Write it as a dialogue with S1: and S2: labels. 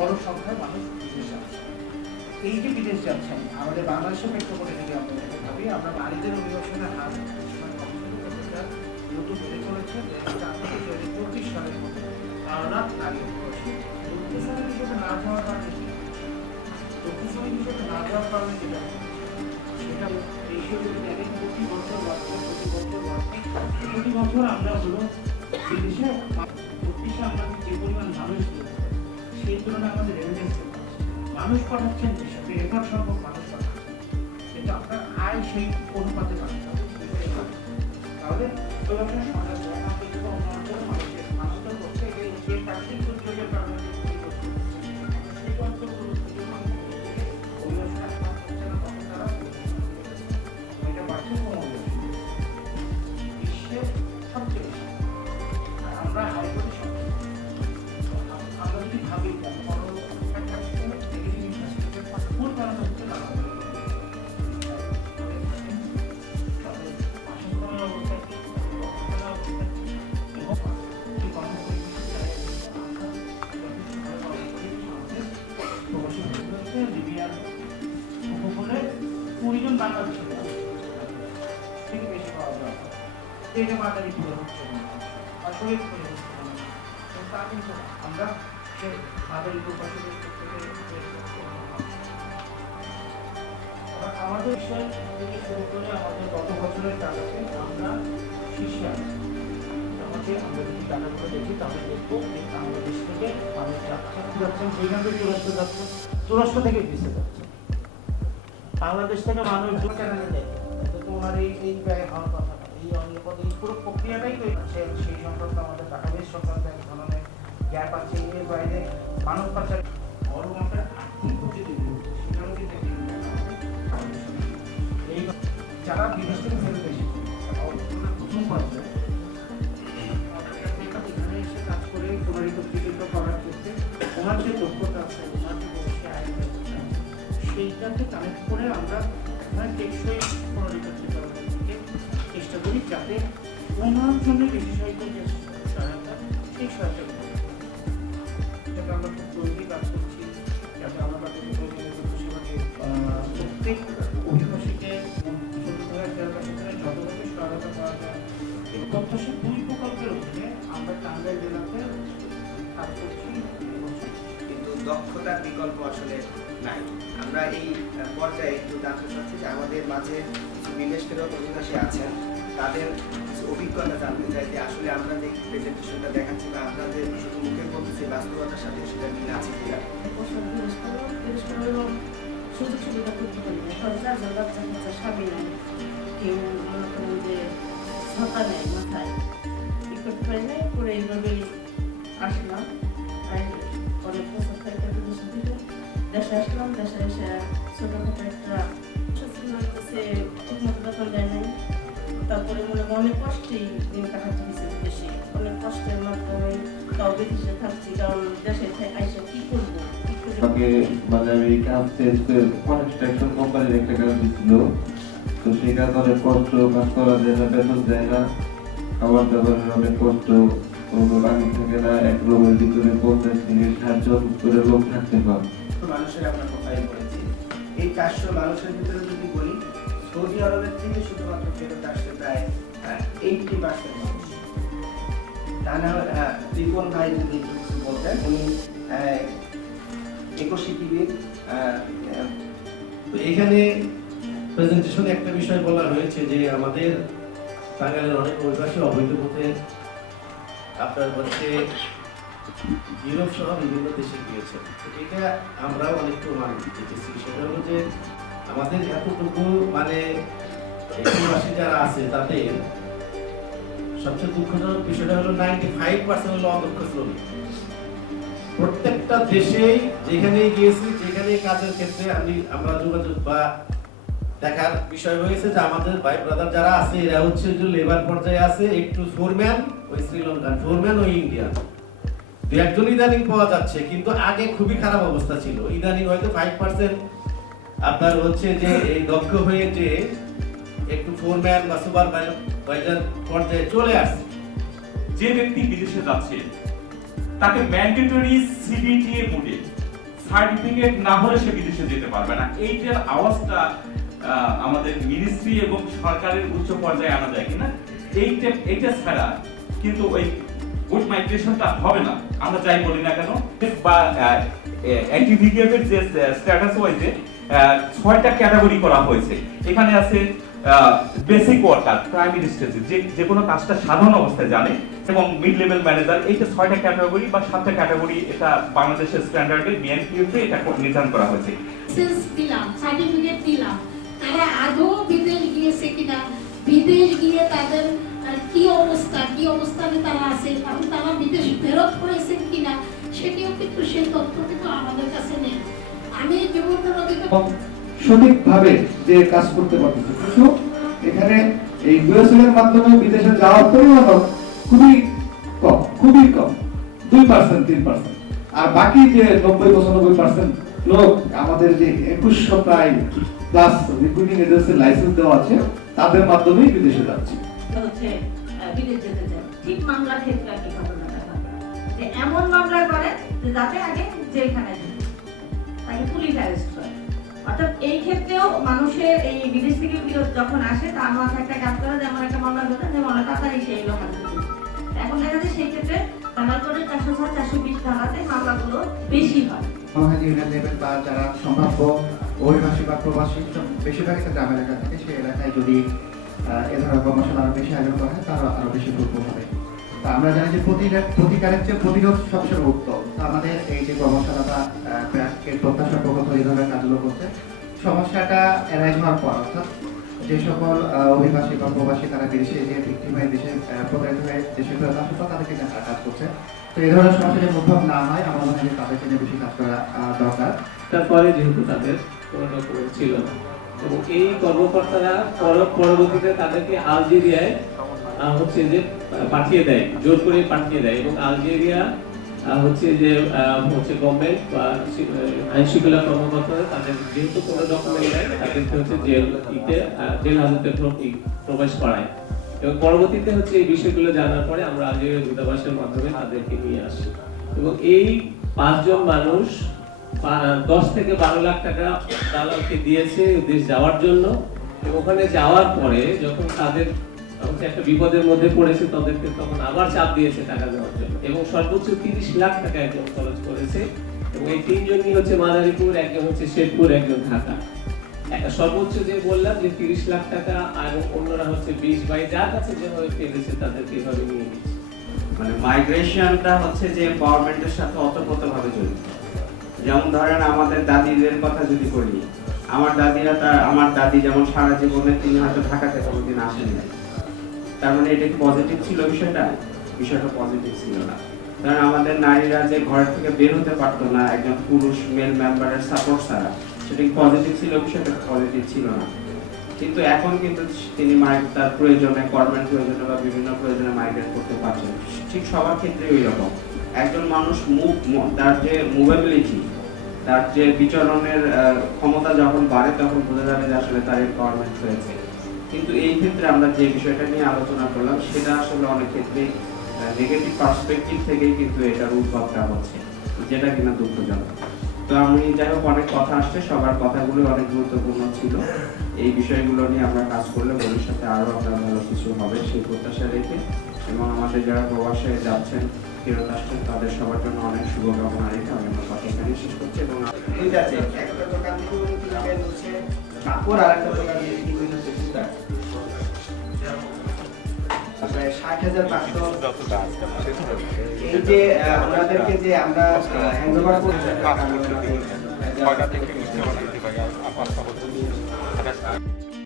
S1: বড় সংখ্যায় মানুষ বিদেশে আছে এই যে বিদেশ যাচ্ছেন, আমাদের বাংলাদেশের প্রেক্ষাপটে যদি আমরা ভাবি, আমরা নারীদের অভিবাসনের হার নতুন বেড়ে চলেছে থেকে চব্বিশ সালের মধ্যে লাখ নারী অভিবাসী না যাওয়ার কারণে হিসেবে না যাওয়ার কারণে যেটা সেটা হিসেবে যদি দেখেন, প্রতি বছর বাড়ছে, প্রতি বছর বাড়ছে। প্রতি বছর আমরা হলো বিদেশে আমরা যে পরিমাণ মানুষ সেই তুলনায় আমাদের রেমিটেন্স মানুষ পাঠাচ্ছেন সাথে রেকর্ড সংখ্যক মানুষ পাঠাচ্ছেন কিন্তু আপনার আয় সেই অনুপাতে পাঠাতে হবে তাহলে সমাজ কুড়িজন বাংলাদেশি থেকে বেশি পাওয়া যায় এটা পুরো হচ্ছে শরীর পুরো হচ্ছে তা কিন্তু আমরা আমাদের বিষয় থেকে শুরু করে আমাদের গত বছরের টাকাতে আমরা শীর্ষে আছি আমাকে আমরা যদি টাকাগুলো দেখি, তাহলে দেখব যে বাংলাদেশ থেকে মানুষ যাচ্ছেন যাচ্ছেন সেইখান থেকে যাচ্ছেন তুরস্ক থেকে যাচ্ছেন বাংলাদেশ থেকে মানুষ তোমার এই এই ব্যয় হওয়ার কথা এই অনিরাপদ এই পুরো প্রক্রিয়াটাই তো সেই সংক্রান্ত আমাদের ডাটাবেস সংক্রান্ত এক ধরনের গ্যাপ আছে এর বাইরে মানব পাচার বড় মাপের আর্থিক প্রতিযোগী সেটাও কিন্তু এই যারা বিদেশ থেকে ফেরত এসেছে প্রথম পর্যায়ে। এখানে এসে কাজ করে পুনরিকল্পিত করার ক্ষেত্রে ওনার যে দক্ষতা সেইটাকে কানেক্ট করে আমরা টেকসই দিকে চেষ্টা করি যাতে ওনার জন্য বিশেষজ্ঞ যে সহায়তা, সেই সহায়তা যাতে আমরা খুব জরুরি কাজ আমরা এই
S2: পর্যায়ে একটু জানতে চাচ্ছি যে আমাদের মাঝে কিছু বিদেশ ফেরত অধিবাসী আছেন। তাদের কিছু অভিজ্ঞতা জানতে চাই যে আসলে আমরা যে প্রেজেন্টেশনটা দেখাচ্ছি বা যে শুধু মুখে বলতেছি, বাস্তবতার সাথে সেটা মিল আছে কিনা?
S3: কেউ মনে করেন যে ছাতা নেই মাথায় ই করতে পারি। না করে এইভাবেই আসলাম আর অনেক দেশে আসলাম দেশে এসে ছোটোখাটো একটা কাছে ঠিকমতো বেতন দেয় নাই তারপরে মনে হয় অনেক কষ্টেই দিন কাটাতে হয়েছে বিদেশে অনেক কষ্টের মাধ্যমে তাও বিদেশে থাকছি কারণ দেশে আইসে কি করব
S4: আমাকে মানে আমি কাজ শেষ করে কোম্পানির একটা কাজ দিচ্ছিল তো সেই কাজ অনেক কষ্ট কাজ করা যায় না বেতন দেয় না। খাবার দাবারের অনেক কষ্ট। কোনো বাকি থাকে না এক রুমের ভিতরে পঞ্চাশ থেকে ষাটজন করে লোক থাকতে পারে।
S2: মানুষের আমরা প্রোফাইল করেছি এই চারশো মানুষের ভিতরে যদি বলি সৌদি আরবের থেকে শুধুমাত্র ফেরত আসছে প্রায় এইটটি পার্সেন্ট মানুষ। তা না হলে, হ্যাঁ, রিপন ভাই যদি কিছু বলতেন উনি একশিটিবির
S5: তো এখানে প্রেজেন্টেশনে একটা বিষয় বলা হয়েছে যে আমাদের বাঙালির অনেক অভিবাসী অবৈধ পথে আপনার হচ্ছে ইউরোপ সহ বিভিন্ন দেশে গিয়েছে। এটা আমরাও অনেক প্রমাণ দেখেছি সেটা হলো যে আমাদের এতটুকু মানে প্রবাসী যারা আছে, তাদের সবচেয়ে দুঃখজনক বিষয়টা হলো নাইনটি ফাইভ পার্সেন্ট হলো অদক্ষ শ্রমিক। প্রত্যেকটা দেশেই যেখানে গিয়েছি যেখানে কাজের ক্ষেত্রে আমি, আমরা যোগাযোগ বা দেখার বিষয় হয়েছে যে আমাদের ভাই ব্রাদার যারা আছে, এরা হচ্ছে যে লেবার পর্যায়ে আছে, একটু ফোরম্যান ওই শ্রীলঙ্কান ফোরম্যান ওই ইন্ডিয়ান। দু একজন ইদানিং পাওয়া যাচ্ছে, কিন্তু আগে খুবই খারাপ অবস্থা ছিল। ইদানিং হয়তো ফাইভ পার্সেন্ট আপনার হচ্ছে যে এই দক্ষ হয়ে যে একটু ফোরম্যান বা সুপারভাইজার পর্যায়ে চলে আসছে।
S6: যে ব্যক্তি বিদেশে যাচ্ছে, তাকে ম্যান্ডেটরি সিবিটিএ মোডে সার্টিফিকেট না হলে সে বিদেশে যেতে পারবে না। এইটার আওয়াজটা আমাদের মিনিস্ট্রি এবং সরকারের উচ্চ পর্যায়ে আনা যায় কিনা, এইটা এইটা ছাড়া কিন্তু ওই গুড মাইগ্রেশনটা হবে না। আমরা যাই বলি না কেন? বা অ্যাক্টিভিটিভের যে স্ট্যাটাস ওয়াইজে ছয়টা ক্যাটাগরি করা হয়েছে। এখানে আছে বেসিক ওয়ার্কার প্রাইমারি স্টেজে যে যে কোনো কাজটা সাধারণ অবস্থায় জানে, এবং মিড লেভেল ম্যানেজার এই যে ছয়টা ক্যাটাগরি বা সাতটা ক্যাটাগরি এটা বাংলাদেশের স্ট্যান্ডার্ডে বিএনপিএফে এটা নির্ধারণ করা হয়েছে।
S7: তারা আদৌ বিদেশ গিয়েছে কিনা? বিদেশ গিয়ে তাদের কি অবস্থা, কি অবস্থানে তারা আছে এবং তারা বিদেশ ফেরত কিনা, সেটিও কিন্তু সেই তথ্য কিন্তু আমাদের কাছে নেই। আমি
S8: সঠিকভাবে যে কাজ করতে কিন্তু এখানে এই ইউএসএল এর মাধ্যমে বিদেশে যাওয়ার পরিমাণ খুবই কম খুবই কম, দুই পার্সেন্ট তিন পার্সেন্ট আর বাকি যে নব্বই, পঁচানব্বই পার্সেন্ট লোক, আমাদের যে একুশশো প্রায় প্লাস রিক্রুটিং এজেন্সির লাইসেন্স দেওয়া আছে, তাদের মাধ্যমেই বিদেশে যাচ্ছে।
S3: হচ্ছে বিদেশ যেতে চায় ঠিক মামলার ক্ষেত্রে কি ঘটনাটা যে এমন মামলা করে যে যাতে আগে তাকে পুলিশ অ্যারেস্ট করে। অর্থাৎ এই ক্ষেত্রেও মানুষের এই বিদেশ থেকে বিরোধ যখন আসে তার মাথায় একটা কাজ করে যেমন একটা মামলা ঘটে, যে মনে তাড়াতাড়ি সেই লোক এখন দেখা সেই ক্ষেত্রে চারশো ছয়, চারশো বিশ ধারাতে মামলাগুলো বেশি হয়।
S9: বা যারা সম্ভাব্য অভিবাসী বা প্রবাসী বেশিরভাগই তো গ্রাম এলাকা থাকে সেই এলাকায় যদি এ ধরনের আরও বেশি আয়োজন করা হয়, তারা আরও বেশি দ্রুত হবে তো আমরা জানি যে প্রতিকারের চেয়ে প্রতিরোধ সবসময় উত্তম। তো আমাদের এই যে কর্মশালা বা প্রত্যাশা প্রকল্প এই কাজগুলো করছে, সমস্যাটা এড়াই হওয়ার পর, অর্থাৎ যে সকল অভিবাসী বা প্রবাসী তারা বিদেশে যে ভিক্টিম হয়ে দেশে প্রতারিত হয়ে দেশে ফেরত আসে তাদেরকে নিয়ে কাজ করছে। তো এই ধরনের সমস্যা যেন উদ্ভব না হয়, আমার মনে হয় তাদেরকে নিয়ে বেশি কাজ করা দরকার।
S10: তারপরে যেহেতু তাদের কোনো ছিল না। এবং এই কর্মকর্তারা পরবর্তীতে তাদেরকে আলজেরিয়ায় হচ্ছে যে পাঠিয়ে দেয়, জোর করে পাঠিয়ে দেয় এবং আলজেরিয়া হচ্ছে যে হচ্ছে গভর্নমেন্ট বা আইন শৃঙ্খলা কর্মকর্তারা তাদের যেহেতু কোনো ডকুমেন্ট তাদেরকে হচ্ছে জেল ইতে জেল হাজতে প্রবেশ করায়। এবং পরবর্তীতে হচ্ছে এই বিষয়গুলো জানার পরে আমরা আলজেরিয়া দূতাবাসের মাধ্যমে তাদেরকে নিয়ে আসি। এবং এই পাঁচজন মানুষ দশ থেকে বারো লাখ টাকা দালালকে দিয়েছে দেশ যাওয়ার জন্য। ওখানে যাওয়ার পরে যখন তাদের একটা বিপদের মধ্যে পড়েছে, তাদেরকে তখন আবার চাপ দিয়েছে টাকা দেওয়ার জন্য। এবং সর্বোচ্চ তিরিশ লাখ টাকা একজন খরচ করেছে। এবং এই তিনজনই হচ্ছে মাদারীপুর, একজন হচ্ছে শেরপুর, একজন ঢাকা। সর্বোচ্চ যে বললাম যে তিরিশ লাখ টাকা, আর অন্যরা হচ্ছে বিশ বাই যার কাছে যেভাবে পেরেছে তাদেরকে এভাবে নিয়ে নিচ্ছে।
S11: মানে মাইগ্রেশনটা হচ্ছে যে এম্পাওয়ারমেন্টের সাথে ওতপ্রোতভাবে জড়িত। যেমন ধরেন আমাদের দাদিদের কথা যদি বলি, আমার দাদিরা তার, আমার দাদি যেমন সারা জীবনে তিনি হয়তো ঢাকাতে কোনোদিন আসেন নাই তার মানে এটা কি পজিটিভ ছিল বিষয়টা? বিষয়টা পজিটিভ ছিল না। কারণ আমাদের নারীরা যে ঘর থেকে বের হতে পারতো না, একজন পুরুষ মেল মেম্বারের সাপোর্ট ছাড়া, সেটা কি পজিটিভ ছিল বিষয়টা? পজিটিভ ছিল না। কিন্তু এখন কিন্তু তিনি তার প্রয়োজনে কর্মের প্রয়োজনে বা বিভিন্ন প্রয়োজনে মাইগ্রেট করতে পারছেন। ঠিক সবার ক্ষেত্রে ওই রকম। একজন মানুষ মুভ তার যে মুভেবিলিটি তার যে বিচরণের ক্ষমতা যখন বাড়ে, তখন বোঝা যাবে যে আসলে তার এম্পাওয়ারমেন্ট হয়েছে কিন্তু এই ক্ষেত্রে আমরা যে বিষয়টা নিয়ে আলোচনা করলাম, সেটা আসলে অনেক ক্ষেত্রে নেগেটিভ পার্সপেক্টিভ থেকেই কিন্তু এটার উদ্ভবটা হচ্ছে, যেটা কিনা দুঃখজনক। তো আমি যাই হোক, অনেক কথা আসছে, সবার কথাগুলো অনেক গুরুত্বপূর্ণ ছিল। এই বিষয়গুলো নিয়ে আমরা কাজ করলে ভবিষ্যতে আরও আমরা ভালো কিছু হবে, সেই প্রত্যাশা রেখে। এবং আমাদের যারা প্রবাসে যাচ্ছেন ফেরত আসছেন তাদের সবার জন্য অনেক শুভকামনা রেখে আমি আমার কথা এখানে শেষ করছি এবং
S2: দুইটা আছে একটা দোকান হচ্ছে কাপড় আর একটা দোকান কিনবেন হচ্ছে ষাট হাজার পাঁচশো। এই যে আহ, যে আমরা করছি